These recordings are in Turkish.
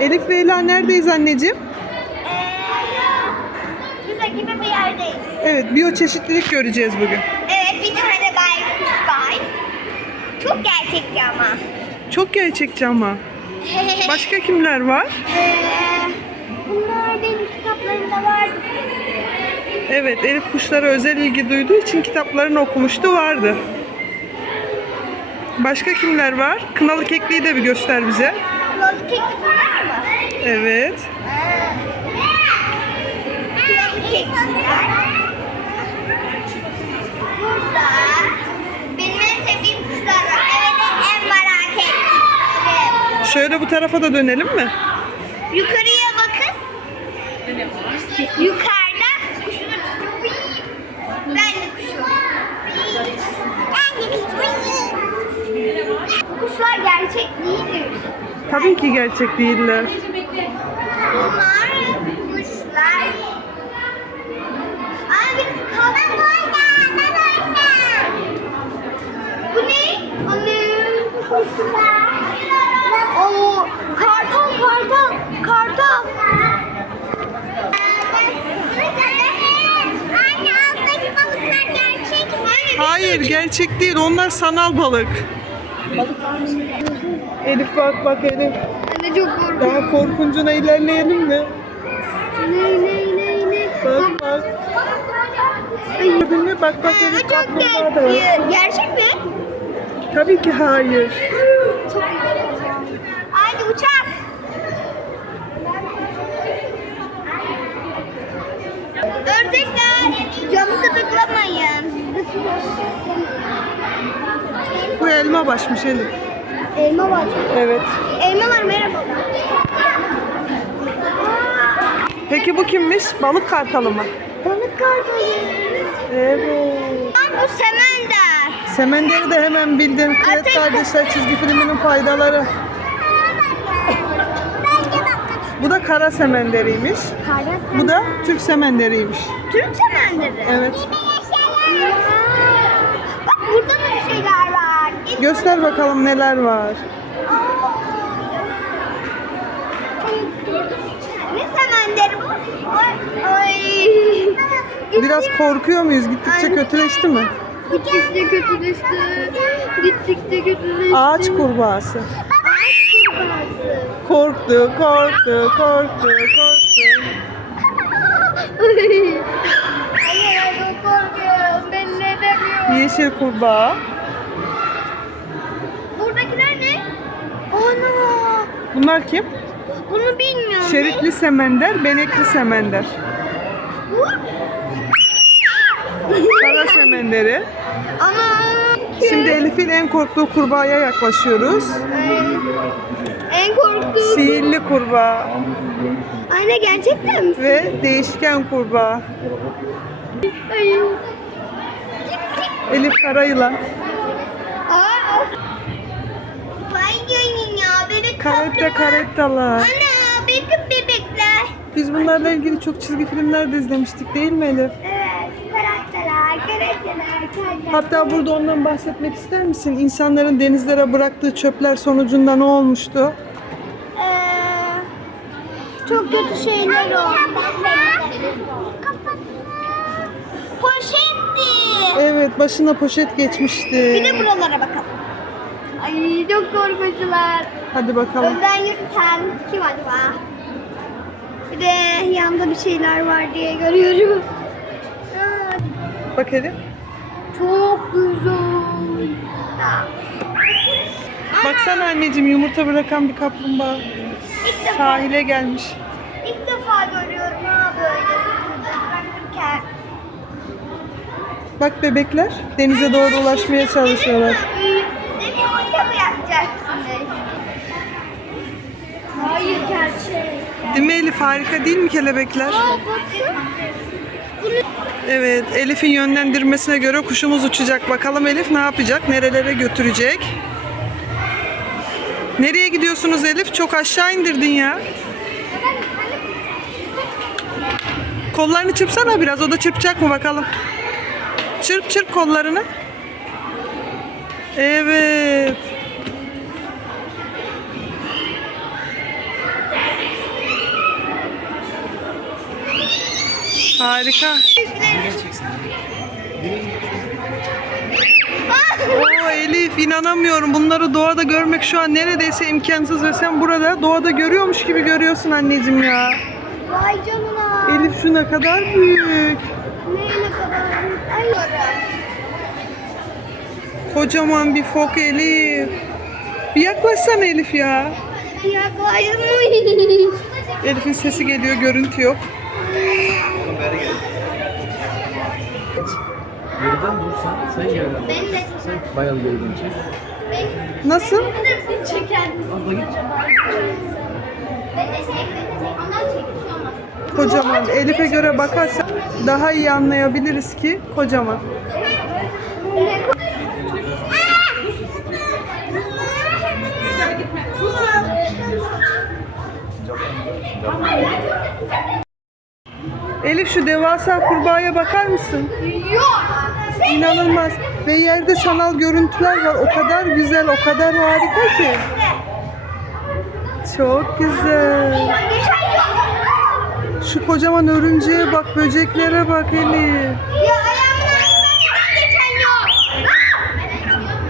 Elif ve Ela neredeyiz anneciğim? Müze gibi bir yerdeyiz. Evet, biyoçeşitlilik göreceğiz bugün. Evet bir tane baykuş var. Çok gerçekçi ama. Çok gerçekçi ama. Başka kimler var? Ee, bunlar benim kitaplarımda var. Evet, Elif kuşlara özel ilgi duyduğu için kitaplarını okumuştu, vardı. Başka kimler var? Kınalı kekliği de bir göster bize. Keklik var mı? Evet. Burada benim en sevdiğim kuşlar var. Evet en merak ettiğim. Şöyle bu tarafa da dönelim mi? Yukarıya bakın. Yukarıda kuşun Ben de kuşum. Ben de kuşum. Kuşlar gerçek değildir. Tabii ki gerçek değiller. Bunlar kuşlar. Ben burada. Ben orada. Bu ne? Anne. Kuşlar. Oo, kartal kartal. Kartal. Anne alttaki balıklar gerçek mi? Hayır, gerçek değil. Onlar sanal balık. Elif bak bak Elif. Anne çok korkuyorum. Daha korkuncuna ilerleyelim mi? Ne ne ne ne. Bak bak. Gördün mü? Bak bak Elif Çok kaplumbağa da var. gerçek. Mi? Tabii ki hayır. Haydi uçak. Ördekler. Camı da tıklamayın. Bu elma başmış Elif. Elma var. Evet. Elma var merhaba. Peki bu kimmiş? Balık kartalı mı? Balık kartayı. Evet. Lan bu semender. Semenderi de hemen bildin. Evet kardeşler çizgi filminin faydaları. Bu da kara semenderiymiş. Bu da Türk semenderiymiş. Türk semenderi. Evet. Bak burada da bir şeyler var. Göster bakalım neler var. Ne semenderi bu? Ay. ay. Biraz korkuyor muyuz? Gittikçe kötüleşti mi? Gittikçe kötüleşti. Gittikçe kötüleşti. Ağaç kurbağası. Ağaç kurbağası. Korktu, korktu, korktu, korktu. Hayır ben korkuyorum. Belli edemiyorum. Yeşil kurbağa. Buradakiler ne? Ana. Bunlar kim? Bunu bilmiyorum. Şeritli semender, benekli semender. Kara semenderi. Ana. Şimdi Elif'in en korktuğu kurbağaya yaklaşıyoruz. En korktuğum. Sihirli kurbağa Anne gerçekten mi? ve değişken kurbağa. Ay. Elif Karayılan. Aa. Vay var. karettalar. Ana bütün bebekler. Biz bunlarla ilgili çok çizgi filmler de izlemiştik değil mi Elif? Evet. Karakterler, karakterler, karakterler. Hatta burada ondan bahsetmek ister misin? İnsanların denizlere bıraktığı çöpler sonucunda ne olmuştu? Ee, çok kötü şeyler oldu. Poşetti. Evet, başına poşet geçmişti. Bir de buralara bakalım. Ay çok korkutular. Hadi bakalım. Önden yürüten kim acaba? Bir de yanında bir şeyler var diye görüyorum. Aa, Bak Elif. Çok güzel. Baksana anneciğim yumurta bırakan bir kaplumbağa. İlk defa, Sahile gelmiş. ilk defa görüyorum ha böyle. Bak bebekler denize doğru ulaşmaya çalışıyorlar. Değil mi? Yumurta mı yapacaksınız? Hayır gerçek. Değil mi Elif? Harika değil mi kelebekler? Evet, Elif'in yönlendirmesine göre kuşumuz uçacak. Bakalım Elif ne yapacak? Nerelere götürecek? Nereye gidiyorsunuz Elif? Çok aşağı indirdin ya. Kollarını çırpsana biraz. O da çırpacak mı bakalım? Çırp çırp kollarını. Evet. Harika. Oo Elif inanamıyorum. Bunları doğada görmek şu an neredeyse imkansız ve sen burada doğada görüyormuş gibi görüyorsun anneciğim ya. Vay canına. Elif şu ne kadar büyük. Ne ne kadar büyük. Ay. Kocaman bir fok Elif. Bir yaklaşsana Elif ya. Yaklaşmış. Elif'in sesi geliyor, görüntü yok. Geriden dursan sen geriden. Ben de Sen bayağı geriden çek. Nasıl? çeker misin? Abla git. Ben de çek, ben de çek. Ondan çek, bir olmaz. Kocaman. Elif'e göre bakarsak daha iyi anlayabiliriz ki kocaman. Elif şu devasa kurbağaya bakar mısın? İnanılmaz. Ve yerde sanal görüntüler var. O kadar güzel, o kadar harika ki. Çok güzel. Şu kocaman örümceğe bak, böceklere bak Elif.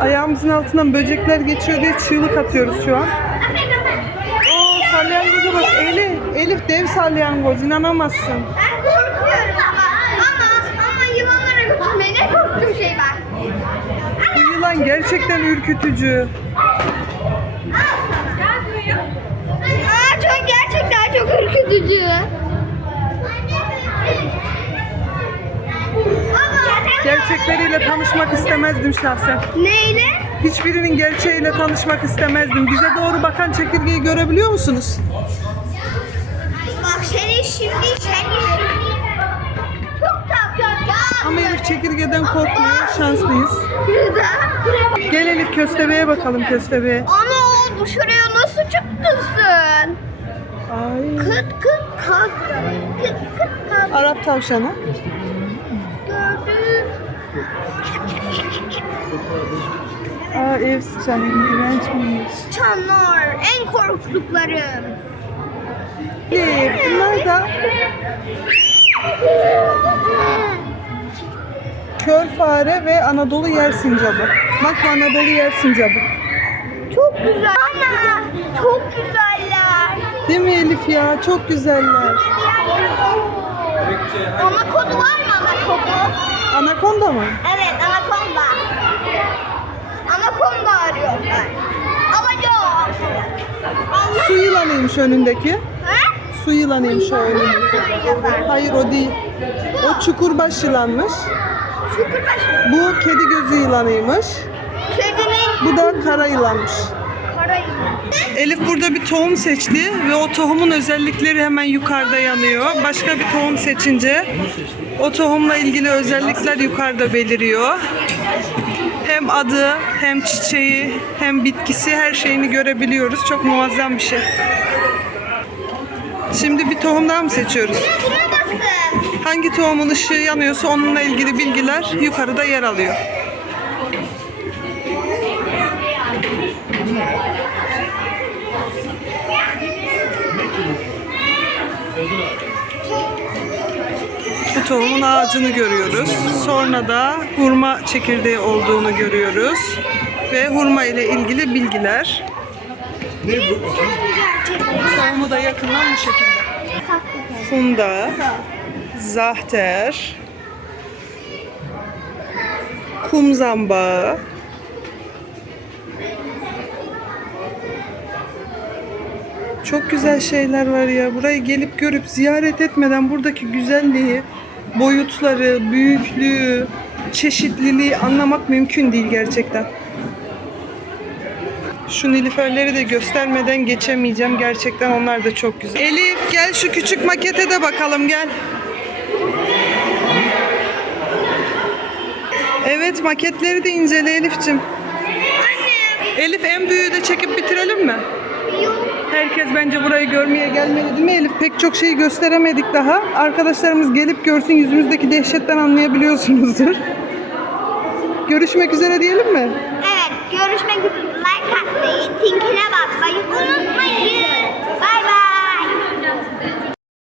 Ayağımızın altından böcekler geçiyor diye çığlık atıyoruz şu an. Oo salyangoza bak Elif. Elif dev salyangoz inanamazsın. Ben korkuyorum ama. Ama, ama yılanlara götürmeye ne korktuğum şey var. Bu yılan gerçekten ürkütücü. Aa çok gerçekten çok ürkütücü. Gerçekleriyle tanışmak istemezdim şahsen. Neyle? Hiçbirinin gerçeğiyle tanışmak istemezdim. Bize doğru bakan çekirgeyi görebiliyor musunuz? Bak seni şimdi seni şimdi. Ama Elif çekirgeden korkmuyor. Şanslıyız. Gel Elif köstebeğe bakalım köstebeğe. Ama o dışarıya nasıl çıktın sen? Ay. Kıt kıt kalk. Kıt kıt kalk. Arap tavşanı. Gördüm. Aa ev sıçanı. İğrenç mi? Çanlar en korktuklarım. Elif bunlar da kör fare ve Anadolu yer sincabı. Bak bu Anadolu yer sincabı. Çok güzel. Ana çok güzeller. Değil mi Elif ya? Çok güzeller. Anakodu var mı anakodu? Anakonda mı? Evet anakonda. Anakonda arıyorum ben. Ama yok. Allah. Su yılanıymış önündeki. Ha? Su yılanıymış o önündeki. Hayır o değil. O çukurbaş yılanmış. Bu kedi gözü yılanıymış. Kedinin Bu da kara yılanmış. karayı. Elif burada bir tohum seçti ve o tohumun özellikleri hemen yukarıda yanıyor. Başka bir tohum seçince o tohumla ilgili özellikler yukarıda beliriyor. Hem adı, hem çiçeği, hem bitkisi her şeyini görebiliyoruz. Çok muazzam bir şey. Şimdi bir tohum daha mı seçiyoruz? Hangi tohumun ışığı yanıyorsa onunla ilgili bilgiler yukarıda yer alıyor. Bu tohumun ağacını görüyoruz. Sonra da hurma çekirdeği olduğunu görüyoruz. Ve hurma ile ilgili bilgiler. Tohumu da yakından bu şekilde. Funda, zahter, kum zambağı, çok güzel şeyler var ya. Burayı gelip görüp ziyaret etmeden buradaki güzelliği, boyutları, büyüklüğü, çeşitliliği anlamak mümkün değil gerçekten. Şu nilüferleri de göstermeden geçemeyeceğim. Gerçekten onlar da çok güzel. Elif gel şu küçük makete de bakalım gel. Evet maketleri de incele Elif'cim. Elif en büyüğü de çekip bitirelim mi? Herkes bence burayı görmeye gelmeli değil mi Elif? Pek çok şeyi gösteremedik daha. Arkadaşlarımız gelip görsün yüzümüzdeki dehşetten anlayabiliyorsunuzdur. Görüşmek üzere diyelim mi? Evet görüşmek üzere. Like atmayı, tinkine basmayı unutmayın.